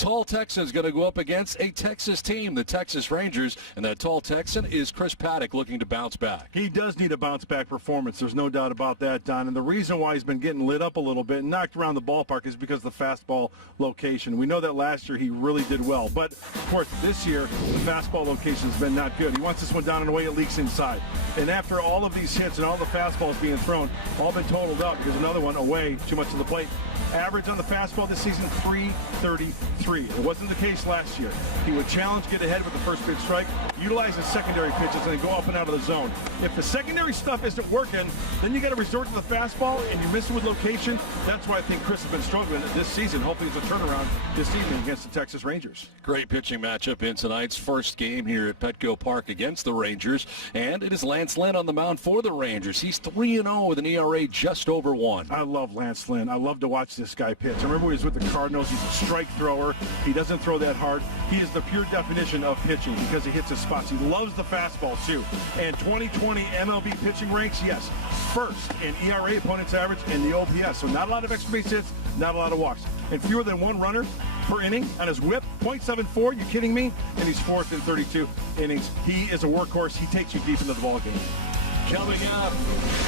Tall Texan's going to go up against a Texas team, the Texas Rangers, and that tall Texan is Chris Paddock, looking to bounce back. He does need a bounce-back performance. There's no doubt about that, Don. And the reason why he's been getting lit up a little bit and knocked around the ballpark is because of the fastball location. We know that last year he really did well. But, of course, this year the fastball location's been not good. He wants this one down and away. It leaks inside. And after all of these hits and all the fastballs being thrown, all been totaled up. Here's another one away, too much to the plate. Average on the fastball this season, 333. It wasn't the case last year. He would challenge, get ahead with the first pitch strike, utilize his secondary pitches, and then go up and out of the zone. If the secondary stuff isn't working, then you got to resort to the fastball, and you miss it with location. That's why I think Chris has been struggling this season. Hopefully it's a turnaround this evening against the Texas Rangers. Great pitching matchup in tonight's first game here at Petco Park against the Rangers, and it is Lance Lynn on the mound for the Rangers. He's 3-0 with an ERA just over 1. I love Lance Lynn. I love to watch this guy pitch. I remember when he was with the Cardinals. He's a strike thrower. He doesn't throw that hard. He is the pure definition of pitching because he hits his spots. He loves the fastball too. And 2020 MLB pitching ranks, yes, first in ERA, opponent's average, and the OPS. So not a lot of extra base hits, not a lot of walks, and fewer than one runner per inning on his whip, .74. You kidding me? And he's fourth in 32 innings. He is a workhorse. He takes you deep into the ballgame. Coming up,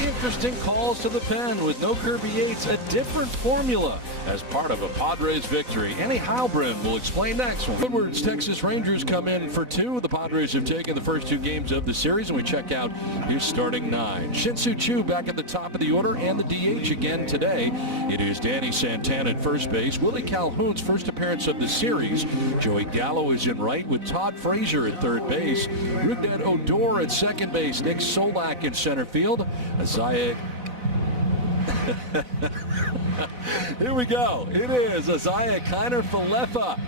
interesting calls to the pen with no Kirby Yates, a different formula as part of a Padres victory. Annie Halbrin will explain next. Woodward's Texas Rangers come in for 2. The Padres have taken the first 2 games of the series, and we check out his starting 9. Shin-Soo Choo back at the top of the order and the DH again today. It is Danny Santana at first base. Willie Calhoun's first appearance of the series. Joey Gallo is in right with Todd Frazier at third base. Rougned Odor at second base. Nick Solak in center field. Isaiah. Here we go. It is Isaiah Kiner-Falefa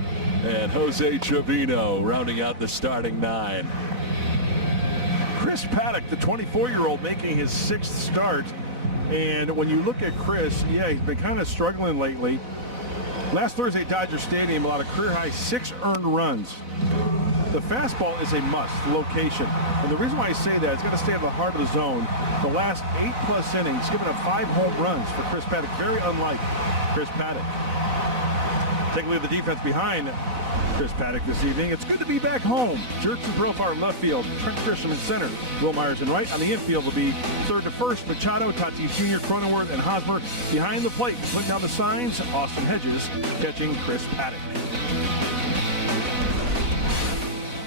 and Jose Trevino rounding out the starting 9. Chris Paddock, the 24-year-old, making his 6th start. And when you look at Chris, yeah, he's been kind of struggling lately. Last Thursday at Dodger Stadium, allowed a career-high 6 earned runs. The fastball is a must, location. And the reason why I say that, it's going to stay in the heart of the zone. The last 8+ innings, giving up 5 home runs for Chris Paddock. Very unlike Chris Paddock. Take a look at the defense behind Chris Paddock this evening. It's good to be back home. Jerks and Profar in left field. Trent Grisham in center. Will Myers in right. On the infield will be third to first. Machado, Tatis Jr., Cronenworth, and Hosmer behind the plate. Putting down the signs, Austin Hedges catching Chris Paddock.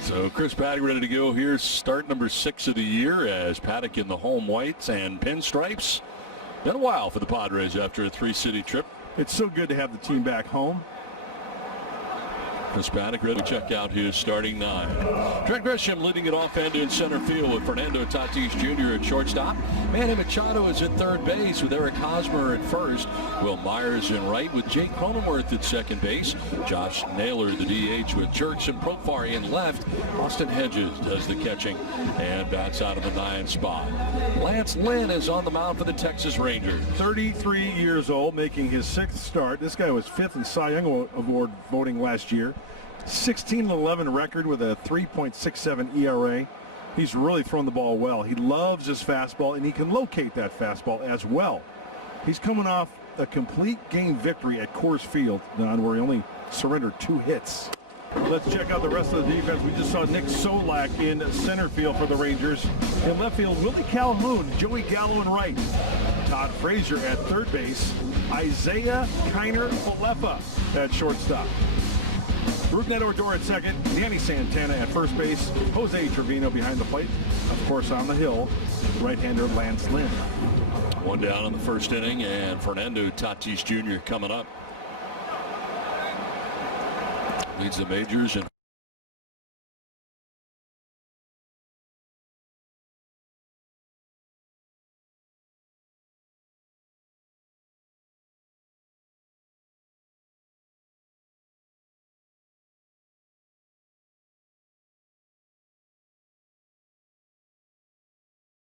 So Chris Paddock ready to go here. Start number 6 of the year as Paddock in the home whites and pinstripes. Been a while for the Padres after a 3-city trip. It's so good to have the team back home. Chris Paddock ready to check out his starting 9. Trent Grisham leading it off and in center field with Fernando Tatis Jr. at shortstop. Manny Machado is at third base with Eric Hosmer at first. Will Myers in right with Jake Cronenworth at second base. Josh Naylor, the DH, with Jerks and Profar in left. Austin Hedges does the catching and bats out of the 9 spot. Lance Lynn is on the mound for the Texas Rangers. 33 years old, making his 6th start. This guy was 5th in Cy Young Award voting last year. 16-11 record with a 3.67 ERA. He's really thrown the ball well. He loves his fastball, and he can locate that fastball as well. He's coming off a complete game victory at Coors Field, Don, where he only surrendered 2 hits. Let's check out the rest of the defense. We just saw Nick Solak in center field for the Rangers. In left field, Willie Calhoun, Joey Gallo in right. Todd Frazier at third base. Isaiah Kiner-Falefa at shortstop. Rougned Odor at second, Danny Santana at first base, Jose Trevino behind the plate. Of course, on the hill, right-hander Lance Lynn. 1 down in the first inning, and Fernando Tatis Jr. coming up. Leads the majors in